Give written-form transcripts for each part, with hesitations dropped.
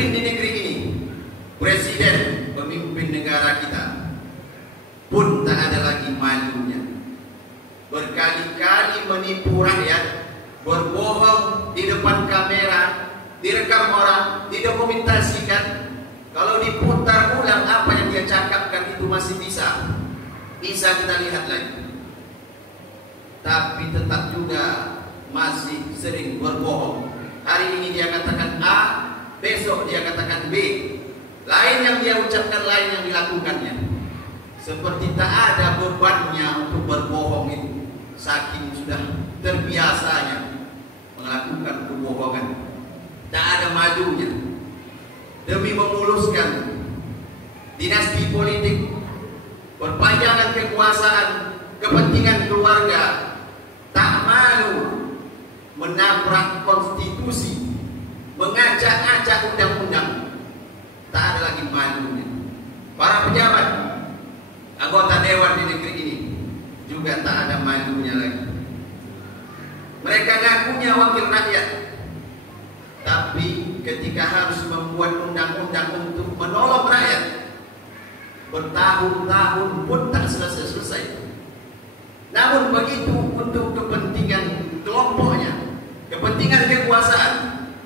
pemimpin di negeri ini, presiden, pemimpin negara kita pun tak ada lagi malunya. Berkali-kali menipu rakyat, berbohong di depan kamera, direkam orang, didokumentasikan. Kalau diputar ulang apa yang dia cakapkan itu masih bisa kita lihat lagi. Tapi tetap juga masih sering berbohong. Hari ini dia katakan A, besok dia katakan B. Lain yang dia ucapkan, lain yang dilakukannya. Seperti tak ada bebannya untuk berbohong itu. Saking sudah terbiasanya melakukan kebohongan, tak ada majunya. Demi memuluskan dinasti politik, perpanjangan kekuasaan, kepentingan keluarga, tak malu menabrak konstitusi, mengacak-acak undang-undang, tak ada lagi malunya. Para pejabat, anggota dewan di negeri ini juga tak ada malunya lagi. Mereka ngakunya wakil rakyat, tapi ketika harus membuat undang-undang untuk menolong rakyat, bertahun-tahun pun tak selesai-selesai. Namun begitu untuk kepentingan kelompoknya, kepentingan kekuasaan,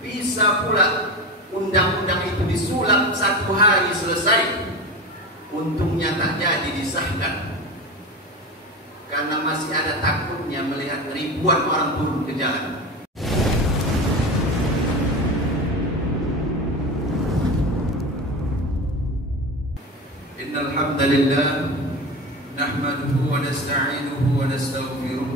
bisa pula undang-undang itu disulap satu hari selesai. Untungnya tak jadi disahkan, karena masih ada takutnya melihat ribuan orang turun ke jalan. Innal hamdalillah nahmaduhu wa nasta'inuhu wa nastaghfiruh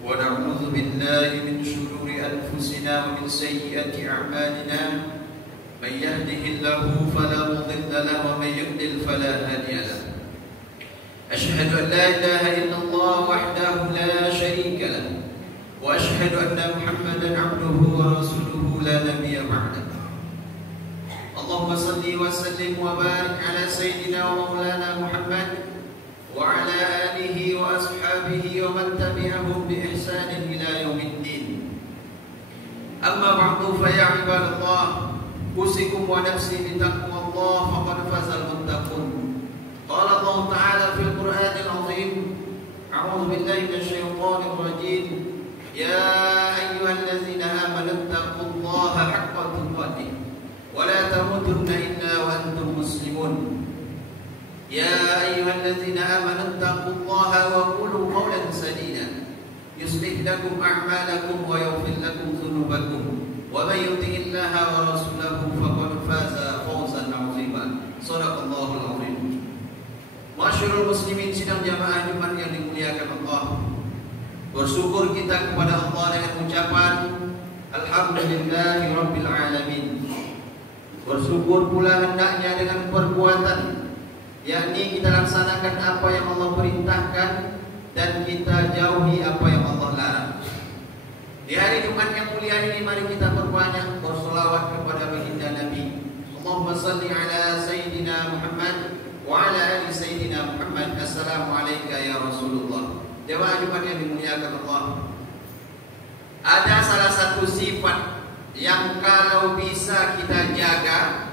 wa na'udzu billahi min shururi anfusina wa min sayyiati a'malina. من يهده الله فلا مضل له ومن يضلل فلا هادي له. أشهد أن لا إله إلا الله وحده لا شريك له وأشهد أن محمدا عبده ورسوله لا نبي بعده. اللهم صل وسلم وبارك على سيدنا ومولانا محمد وعلى آله وأصحابه ومن تبعهم بإحسان إلى يوم الدين. أما بعد فيا عباد الله، أوصيكم ونفسي بتقوى الله فقد فاز المتقون. قال الله تعالى في القرآن العظيم: أعوذ بالله من الشيطان الرجيم، يا أيها الذين آمنوا اتقوا الله حق تقاته ولا تموتن إلا وأنتم مسلمون. يا أيها الذين آمنوا اتقوا الله وقولوا قولا سديدا يصلح لكم أعمالكم ويغفر لكم ذنوبكم ومن يطع الله ورسوله فقد فاز فوزا عظيما. Shadaqallahul azim. Masyarul muslimin sidang jamaah Jumat yang dimuliakan Allah, bersyukur kita kepada Allah dengan ucapan alhamdulillahi rabbil alamin. Bersyukur pula hendaknya dengan perbuatan, yakni kita laksanakan apa yang Allah perintahkan dan kita jauhi apa yang Allah larang. Di hari Jumat yang mulia ini, mari kita perbanyak bersolawat kepada baginda Nabi. Allahumma salli ala Sayyidina Muhammad wa ala ali Sayyidina Muhammad. Assalamualaikum ya Rasulullah. Jemaah Jumat yang dimuliakan Allah, ada salah satu sifat yang kalau bisa kita jaga,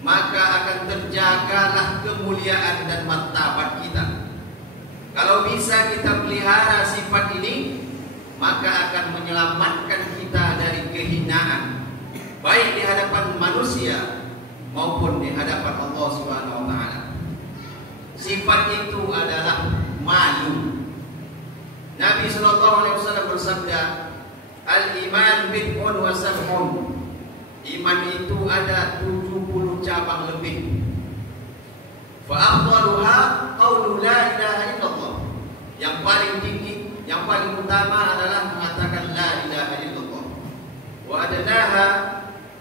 maka akan terjagalah kemuliaan dan martabat kita. Kalau bisa kita pelihara sifat ini, maka akan menyelamatkan kita dari kehinaan, baik di hadapan manusia maupun di hadapan Allah Subhanahu wa taala. Sifat itu adalah malu. Nabi sallallahu alaihi wasallam bersabda, "Al-iman bid'un wa sab'un." Iman itu ada 70 cabang lebih. Fa afdaluha qaulu la ilaha illallah. Yang paling tinggi, yang paling utama adalah mengatakan la ilaha illallah. Wa adnaha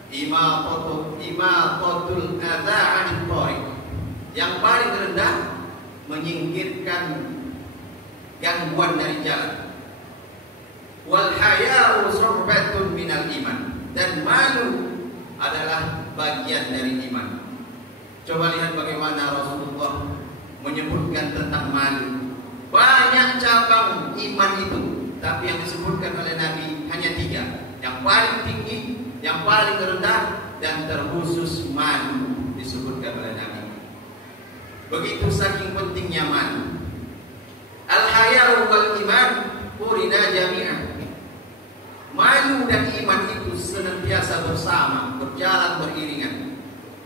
imatatul adza 'anil tariq. Yang paling rendah menyingkirkan gangguan dari jalan. Wal haya'u surbatun minal iman. Dan malu adalah bagian dari iman. Coba lihat bagaimana Rasulullah menyebutkan tentang malu. Banyak cabang iman itu, tapi yang disebutkan oleh Nabi hanya 3. Yang paling tinggi, yang paling rendah, dan terkhusus malu disebutkan oleh Nabi. Begitu saking pentingnya malu. Al-haya'u wal iman qurina jami'an. Malu dan iman itu senantiasa bersama, berjalan beriringan.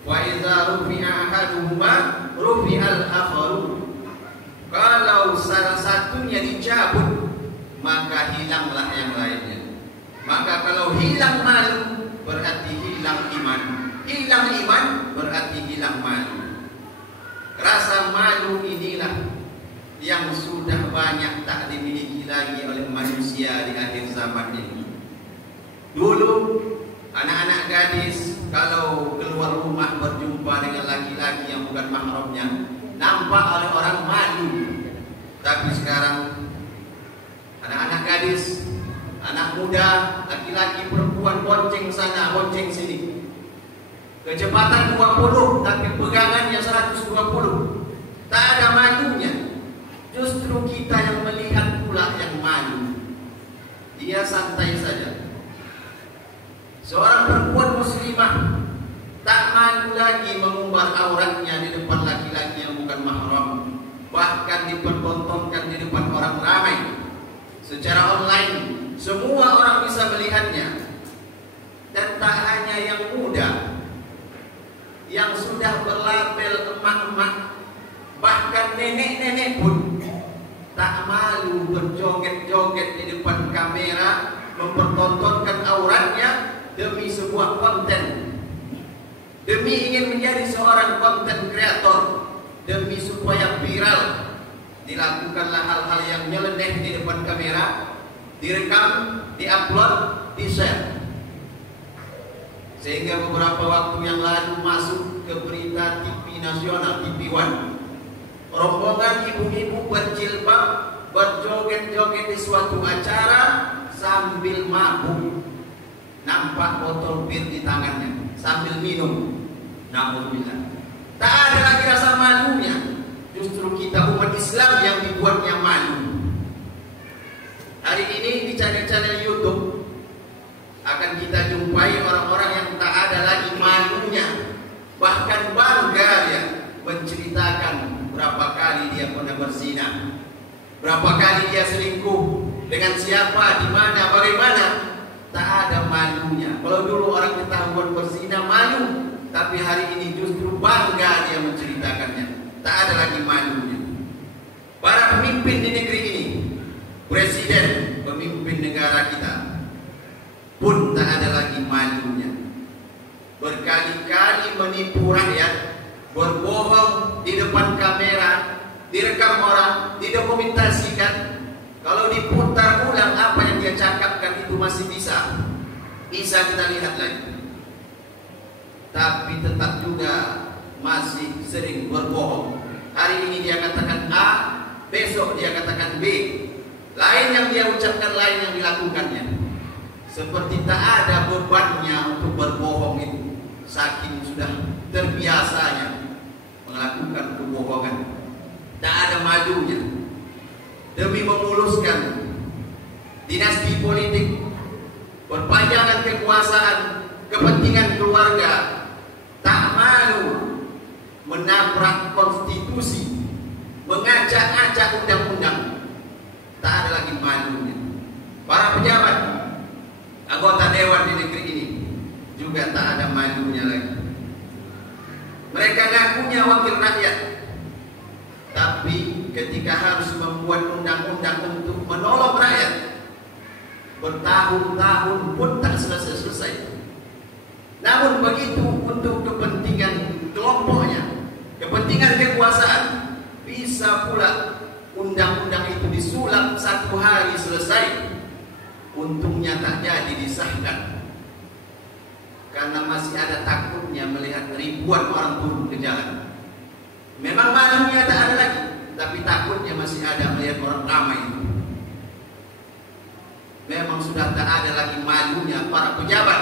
Wa idza rufi'a ahaduhuma rufi'al akharu. Kalau salah satunya dicabut, maka hilanglah yang lainnya. Maka kalau hilang malu, berarti hilang iman. Hilang iman berarti hilang malu. Rasa malu inilah yang sudah banyak tak dimiliki lagi oleh manusia di akhir zaman ini. Dulu anak-anak gadis kalau keluar rumah berjumpa dengan laki-laki yang bukan mahramnya, nampak oleh orang malu. Tapi sekarang anak-anak gadis, anak muda, laki-laki, perempuan bonceng sana, bonceng sini. Kecepatan 20 tapi pegangannya 120. Tak ada malunya. Justru kita yang melihat pula yang malu. Dia santai saja. Seorang perempuan muslimah tak malu lagi mengumbar auratnya di depan laki-laki yang bukan mahram. Bahkan dipertontonkan di depan orang ramai. Secara online, semua orang bisa melihatnya. Dan tak hanya yang muda, yang sudah berlabel emak-emak, bahkan nenek-nenek pun tak malu berjoget-joget di depan kamera, mempertontonkan auratnya demi sebuah konten, demi ingin menjadi seorang konten kreator, demi supaya viral. Dilakukanlah hal-hal yang nyeleneh di depan kamera, direkam, diupload, di-share. Sehingga beberapa waktu yang lalu masuk ke berita TV nasional, TV One, rombongan ibu-ibu berjilbab berjoget-joget di suatu acara sambil mabuk, nampak botol bir di tangannya sambil minum. Naudzubillah. Tak ada lagi rasa malunya. Justru kita umat Islam yang dibuatnya malu. Hari ini di channel-channel YouTube akan kita jumpai orang-orang yang tak ada lagi malunya. Bahkan bangga dia menceritakan berapa kali dia pernah berzina, berapa kali dia selingkuh, dengan siapa, di mana, bagaimana. Tak ada malunya. Kalau dulu orang ketahuan berzina malu, tapi hari ini justru bangga dia menceritakannya. Tak ada lagi malunya. Para pemimpin di negeri ini, presiden, pemimpin negara kita pun tak ada lagi malunya. Berkali-kali menipu rakyat, berbohong di depan kamera, direkam orang, didokumentasikan. Kalau diputar ulang apa yang dia cakapkan itu masih bisa kita lihat lagi. Tapi tetap juga masih sering berbohong. Hari ini dia katakan A, besok dia katakan B. Lain yang dia ucapkan, lain yang dilakukannya. Seperti tak ada bebannya untuk berbohong itu. Saking sudah terbiasanya melakukan kebohongan. Tak ada malunya. Demi memuluskan dinasti politik, perpanjangan kekuasaan, kepentingan keluarga, tak malu menabrak konstitusi, mengacak-acak undang-undang. Tak ada lagi malunya. Para pejabat, anggota dewan di negeri ini juga tak ada malunya lagi. Mereka ngakunya wakil rakyat, tapi ketika harus membuat undang-undang untuk menolong rakyat, bertahun-tahun pun tak selesai-selesai. Namun begitu untuk kepentingan kelompoknya, kepentingan kekuasaan, bisa pula undang-undang itu disulap 1 hari selesai. Untungnya tak jadi disahkan, karena masih ada takutnya melihat ribuan orang turun ke jalan. Memang malunya tak ada lagi, tapi takutnya masih ada melihat orang ramai itu. Memang sudah tak ada lagi malunya para pejabat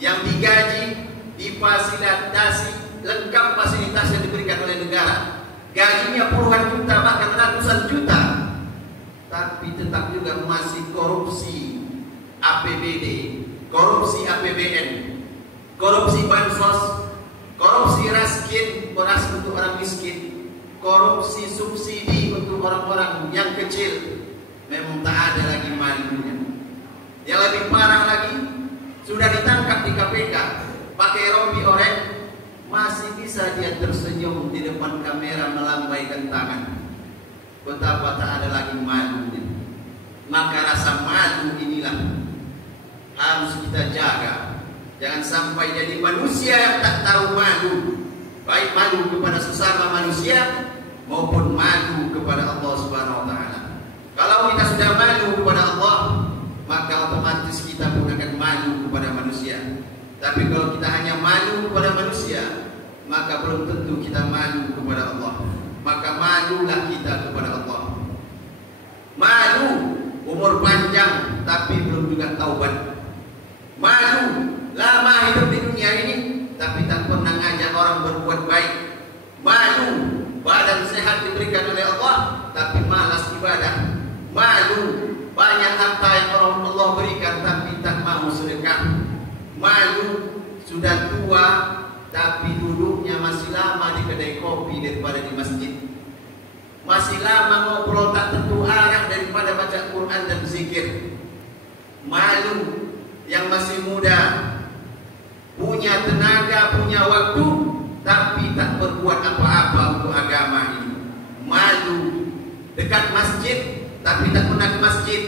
yang digaji, difasilitasi, lengkap fasilitas yang diberikan oleh negara. Gajinya puluhan juta, bahkan ratusan juta, tapi tetap juga masih korupsi APBD, korupsi APBN, korupsi bansos, korupsi raskin, beras untuk orang miskin, korupsi subsidi untuk orang-orang yang kecil, memang tak ada lagi malunya. Yang lebih parah lagi, sudah ditangkap di KPK pakai rompi oranye, masih bisa dia tersenyum di depan kamera melambaikan tangan. Betapa tak ada lagi malunya. Maka rasa malu inilah harus kita jaga. Jangan sampai jadi manusia yang tak tahu malu, baik malu kepada sesama manusia maupun malu kepada Allah Subhanahu wa taala. Kalau kita sudah malu kepada Allah, maka otomatis kita pun akan malu kepada manusia. Tapi kalau kita hanya malu kepada manusia, maka belum tentu kita malu kepada Allah. Maka malulah kita kepada Allah. Malu umur panjang tapi belum juga taubat. Malu lama hidup di dunia ini tapi tak pernah ngajak orang berbuat baik. Malu badan sehat diberikan oleh Allah tapi malas ibadah. Malu banyak harta yang Allah berikan tapi tak mau sedekah. Malu sudah tua tapi duduknya masih lama di kedai kopi daripada di masjid. Masih lama ngobrol tak tentu arah daripada baca Quran dan zikir. Malu yang masih muda, punya tenaga, punya waktu, tapi tak berbuat apa-apa untuk agama ini. Malu dekat masjid tapi tak pernah ke masjid,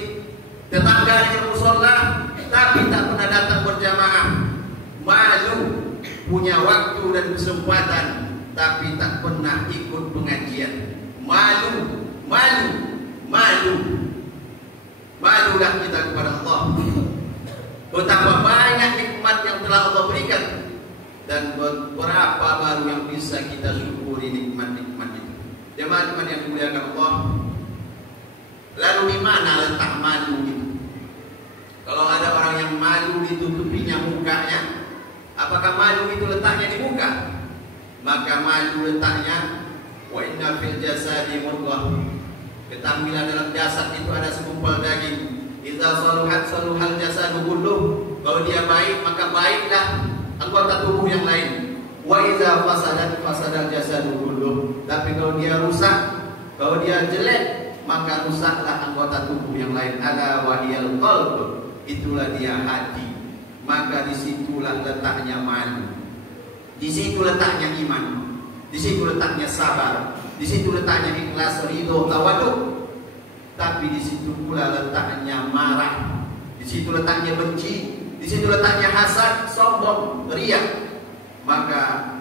tetangganya musola tapi tak pernah datang berjamaah. Malu punya waktu dan kesempatan tapi tak pernah ikut pengajian. Malu, malu, malu. Malulah kita kepada Allah. Betapa banyak nikmat yang telah Allah berikan dan berapa baru yang bisa kita syukuri nikmat-nikmat itu. Jemaah-jemaah yang dimuliakan Allah, lalu di mana letak malu itu? Kalau ada orang yang malu ditutupinya mukanya, apakah malu itu letaknya di muka? Maka malu letaknya wa inna fil jasadi mudghah. Ketahuilah dalam jasad itu ada segumpal daging. Idza saluhat saluhal jasadu kulluh. Kalau dia baik maka baiklah anggota tubuh yang lain. Wa idza fasadat fasadal jasadu kulluh. Tapi kalau dia rusak, kalau dia jelek, maka rusaklah anggota tubuh yang lain. Ala wahiyal qalb. Itulah dia hati. Maka disitulah letaknya malu. Di situ letaknya iman. Di situ letaknya sabar. Di situ letaknya ikhlas, ridho, tawaduk. Tapi di situ pula letaknya marah. Di situ letaknya benci. Di situ letaknya hasad, sombong, riya. Maka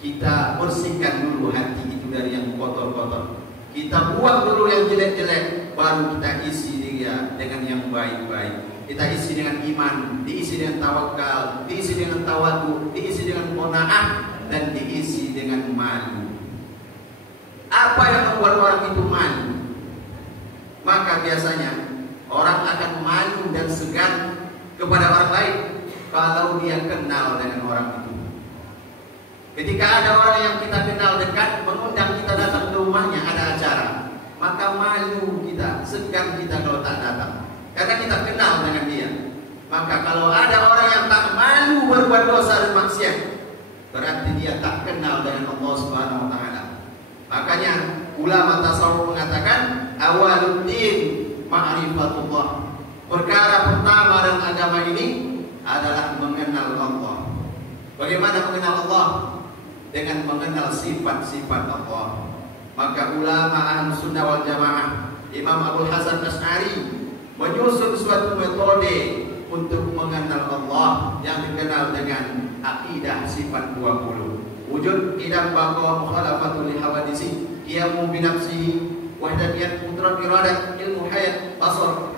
kita bersihkan dulu hati itu dari yang kotor-kotor. Kita buang dulu yang jelek-jelek, baru kita isi dia dengan yang baik-baik. Kita isi dengan iman, diisi dengan tawakal, diisi dengan tawadu, diisi dengan qanaah, dan diisi dengan malu. Apa yang membuat orang itu malu? Maka biasanya orang akan malu dan segan kepada orang lain kalau dia kenal dengan orang itu. Ketika ada orang yang kita kenal dekat mengundang kita datang ke rumahnya, ada acara, maka malu kita, segan kita kalau tak datang, karena kita kenal dengan dia. Maka kalau ada orang yang tak malu berbuat dosa dan maksiat, berarti dia tak kenal dengan Allah Subhanahu wa taala. Makanya ulama tasawuf mengatakan awwaluddin ma'rifatullah. Perkara pertama dalam agama ini adalah mengenal Allah. Bagaimana mengenal Allah? Dengan mengenal sifat-sifat Allah. Maka ulama Ahlus Sunnah wal Jamaah, Imam Abdul Hasan Asy'ari menyusun suatu metode untuk mengenal Allah yang dikenal dengan akidah sifat 20. Wujud, idam, baqa, mukhalafatul li hawadisi, qiyamu bi nafsihi, wahdaniyat, qudrat, iradat, ilmu, hayat, basar.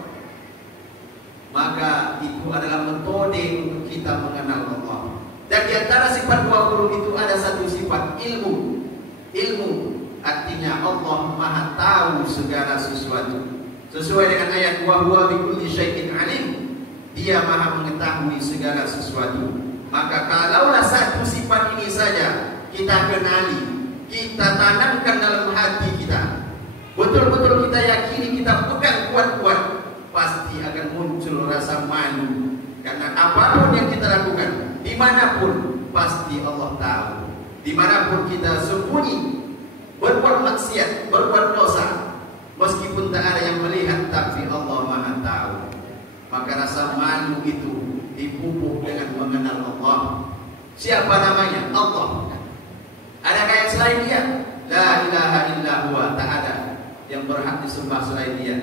Maka itu adalah metode untuk kita mengenal Allah. Dan di antara sifat 20 itu ada satu sifat ilmu. Ilmu artinya Allah Maha tahu segala sesuatu. Sesuai dengan ayat wa huwa bi kulli syai'in alim. Dia Maha mengetahui segala sesuatu. Maka kalaulah satu sifat ini saja kita kenali, kita tanamkan dalam hati kita, betul-betul kita yakini, kita pegang kuat-kuat, pasti akan muncul rasa malu. Karena apapun yang kita lakukan, di Dimanapun pasti Allah tahu. Dimanapun kita sembunyi, berbuat maksiat, berbuat dosa, meskipun tak ada yang melihat, tapi Allah Maha tahu. Maka rasa malu itu dipupuk dengan mengenal Allah. Siapa namanya? Allah. Adakah yang selain Dia? La ilaha illa huwa. Tak ada yang berhak disembah selain Dia.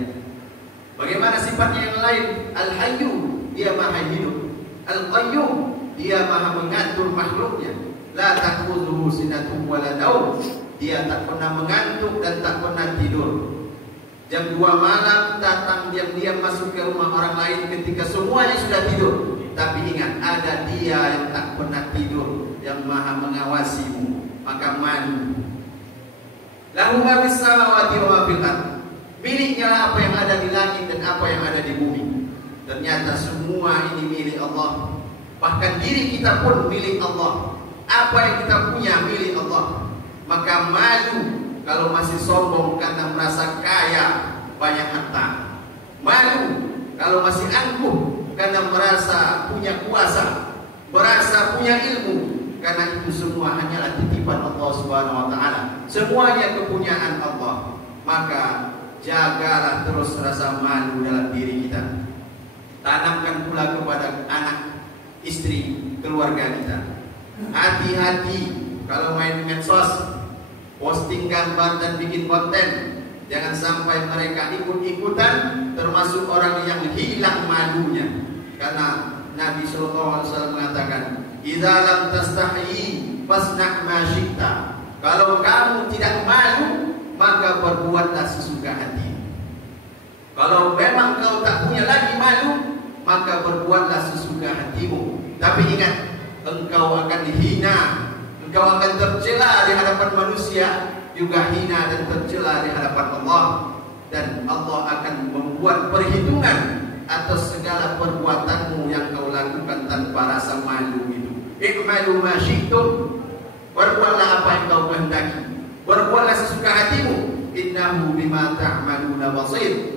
Bagaimana sifatnya yang lain? Al-Hayyu, Dia Maha hidup. Al-Qayyum, Dia Maha mengatur makhluknya. La ta'khudhuhu sinatun wa la naum. Dia tak pernah mengantuk dan tak pernah tidur. Jam 2 malam datang diam-diam masuk ke rumah orang lain ketika semuanya sudah tidur. Tapi ingat, ada Dia yang tak pernah tidur, yang Maha mengawasimu. Maka malu. Lahu ma fis samawati wa ma fil ardh. Miliknya lah apa yang ada di langit dan apa yang ada di bumi. Ternyata semua ini milik Allah. Bahkan diri kita pun milik Allah. Apa yang kita punya milik Allah. Maka malu kalau masih sombong karena merasa kaya, banyak harta. Malu kalau masih angkuh karena merasa punya kuasa, merasa punya ilmu. Karena itu semua hanyalah titipan Allah Subhanahu wa taala. Semuanya kepunyaan Allah. Maka jagalah terus rasa malu dalam diri kita. Tanamkan pula kepada anak, istri, keluarga kita. Hati-hati kalau main medsos, posting gambar dan bikin konten. Jangan sampai mereka ikut-ikutan, termasuk orang yang hilang malunya. Karena Nabi SAW mengatakan, "Idza lam tastahi fasna' ma syi'ta." Kalau kamu tidak malu, maka berbuatlah sesuka hati. Kalau memang kau tak punya lagi malu, maka berbuatlah sesuka hatimu. Tapi ingat, engkau akan dihina, engkau akan tercela di hadapan manusia, juga hina dan tercela di hadapan Allah. Dan Allah akan membuat perhitungan atas segala perbuatanmu yang kau lakukan tanpa rasa malu itu. I'malu ma syi'tum. Berbuatlah apa yang kau kehendaki. Berbuatlah sesuka hatimu. Innahu bima ta'maluna basir.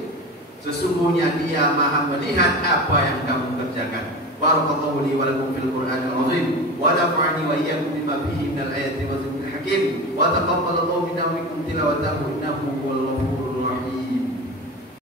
Sesungguhnya Dia Maha melihat apa yang kamu kerjakan. Barakallahu li wa lakum fil Qur'anil azim wa nafa'ani wa iyyakum bima fihi minal ayati wa dhikril hakim wa taqabbalallahu minna wa minkum tilawatahu innahu huwal ghafurur